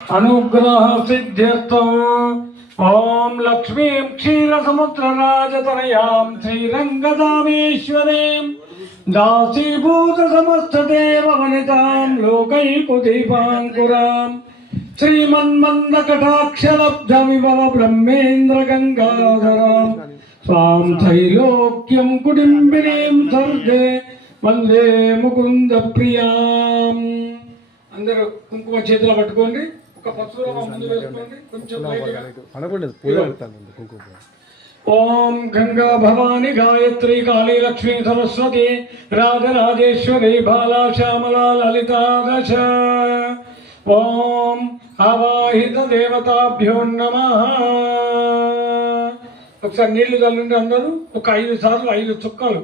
అనుగ్రహ సిద్ధ్యర్థం ఓం లక్ష్మీం క్షీరసముద్రరాజతనయాం శ్రీరంగదామేశ్వరీం దాసీభూత సమస్తదేవవనితాం లోకైకుదీపాంకురాం శ్రీమన్మందకటాక్షలబ్ధమివ బ్రహ్మేంద్ర గంగాధరాం స్వాం త్రైలోక్యం కుటుంబినీం సర్గే వందే ముకుంద ప్రియాం అందరూ కుంకుమ చేతిలో పట్టుకోండి. ఓం గంగా భవాని గాయత్రి కాళీ లక్ష్మీ సరస్వతి రాజరాజేశ్వరి బాలా శ్యామలా లలితా దశ ఓం అవాహిత దేవతాభ్యో నమ. ఒకసారి నీళ్ళు చల్లండి అందరూ. ఒక ఐదు సార్లు ఐదు చుక్కలు.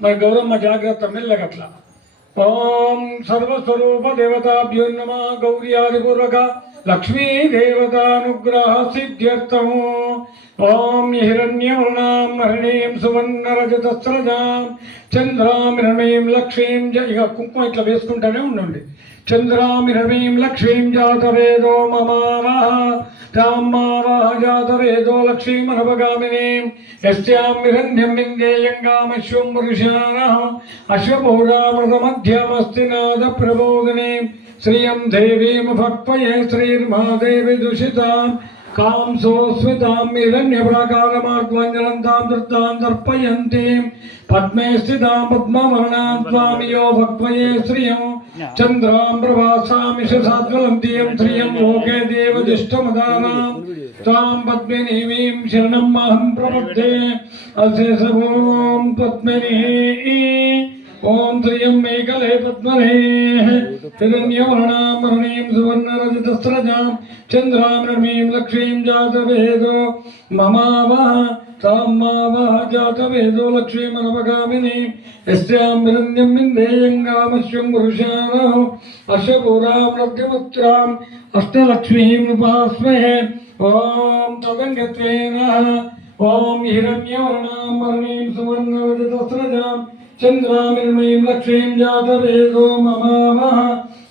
మరి గౌరమ్మ జాగ్రత్త మెల్లగట్లా. ఓం సర్వస్వరూప దేవతాభ్యో నమ గౌరీ ఆదిపూర్వక లక్ష్మీ దేవతానుగ్రహ సిద్ధ్యర్థం ఓం హిరణ్యవర్ణాం హరిణీం సువర్ణరజతస్రజాం చంద్రామిరణీం లక్ష్మీం జ ఇక కుంకుమ ఇట్లా వేసుకుంటూనే ఉండండి. చంద్రామిరణీం లక్ష్మీం జాతవేదో మమావహ రామావహ జాతవేదో లక్ష్మీమనవగామినీం యస్యాం హిరణ్యం విందేయంగామశ్వం పురుషానః అశ్వపౌరామృతమధ్యమస్తి నాద ప్రబోధినీం శ్రియం దేవీం భక్వయే శ్రీర్మాదేవి దుషితాం కాంసోస్మితాం హిరణ్యప్రాకారమాత్మంజలంతాం దృత్తాం దర్పయంతీం పద్మే స్థితాం పద్మవర్ణాం స్వామియో భక్వయే శ్రియం చంద్రాం ప్రభాసామిష సాద్వలంతీయం శ్రియం లోకే దేవదిష్టమదానాం తాం పద్మినీమీం శరణం అహం ప్రపద్దే అశేషభూం పద్మినీ ఓం శ్రియం మేకలే పద్మనే. హిరణ్యవర్ణామరణీం సువర్ణరజతస్రజాం. చంద్రామృణీం లక్ష్మీం జాతవేదో మమావహ. తాం జాతవేదో లక్ష్మీమనవగామిని. యస్యాం హిరణ్యం విందేయంగామశ్వం పురుషానః అశ్వపురామృత్యముత్రాం అష్టలక్ష్మీం ఉపాస్మహే ఓం తదంగత్వేన. ఓం హిరణ్యవర్ణాం హిరణ్యవర్ణామరణీం సువర్ణరజతస్రజాం. చంద్రామిర్మయం లక్ష్మీం జాతవేదో మమామహ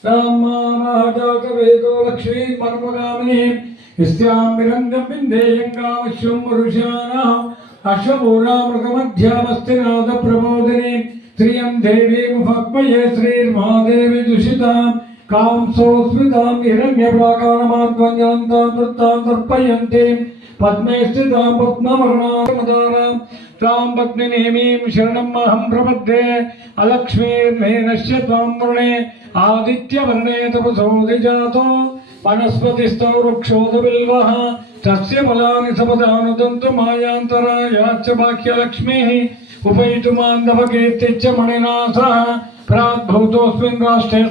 రామావహ జాతవేదో లక్ష్మీ మర్మగామినీం ఇస్యాం విరంగం విందేయంగామశ్వం పురుషానః అశ్వపూరామృతమధ్యామస్తి నాద ప్రబోధిని శ్రియం దేవీం భక్మయే శ్రీర్మహాదేవి దుషితాం కాంసోస్మితాం पद्मे स्थितां पद्मवर्णामदारां तां पत्निनेमीं शरणम् अहं प्रपद्ये अलक्ष्मीर्मे नश्य त्वां वृणे आदित्यवर्णे तपसोदिजातो वनस्पतिस्तौ वृक्षोदबिल्वः तस्य फलानि सपदानुदन्तु मायान्तरायाश्च मणिनाथः। प्राग्भूतोऽस्मिन् राष्ट्रे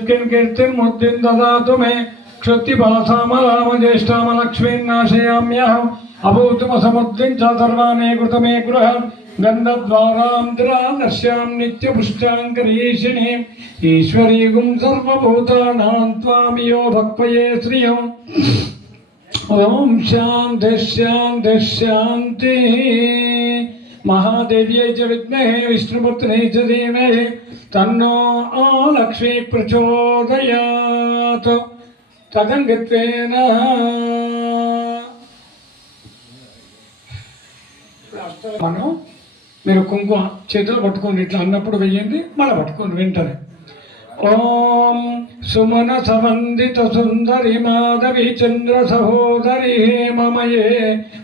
ददातु मे। క్షుత్తి బలసామ రామజ్యేష్టామ లక్ష్మీర్నాశయామ్యహం అభూతుమ సముద్రం చ సర్వానే కృతమే గృహ గంధద్వారాం తిరానశ్యాం నిత్యపుష్టాం కరీషిణి ఈశ్వరీగుం సర్వభూతానాం త్వామియో భక్వయే శ్రియం ఓం శాంతి శాంతి శాంతి. మహాదేవ్యై చ విద్మహే విష్ణుపుత్రే చ ధీమహి. తన్నో ఆ లక్ష్మీ ప్రచోదయాత్. తదంగత్వేన. మనం మీరు కుంకుమ చేతులు పట్టుకోండి ఇట్లా అన్నప్పుడు వెయ్యండి మళ్ళీ పట్టుకోండి వెంటనే. ఓం సుమన సమందిత సుందరి మాధవి చంద్ర సహోదరి హేమమయే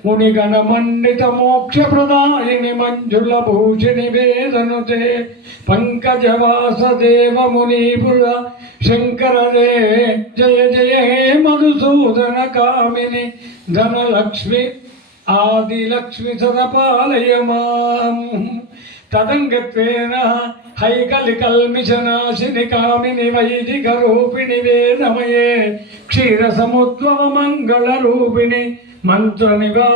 మునిగణ మండిత మోక్ష ప్రదాయిని మంజుల భూషిణి వేదనుతే పంకజవాస దేవ మునిపుర శంకర రే జయ జయ హే మధుసూదన కామిని ధనలక్ష్మి ఆదిలక్ష్మి సదపాలయ మాం తదంగత్వేన హైకలికల్మిషనాశిని కామిని వైదిక రూపిణి వేదమయే క్షీర సముద్భవ మంగళ రూపిణి మంత్ర నివా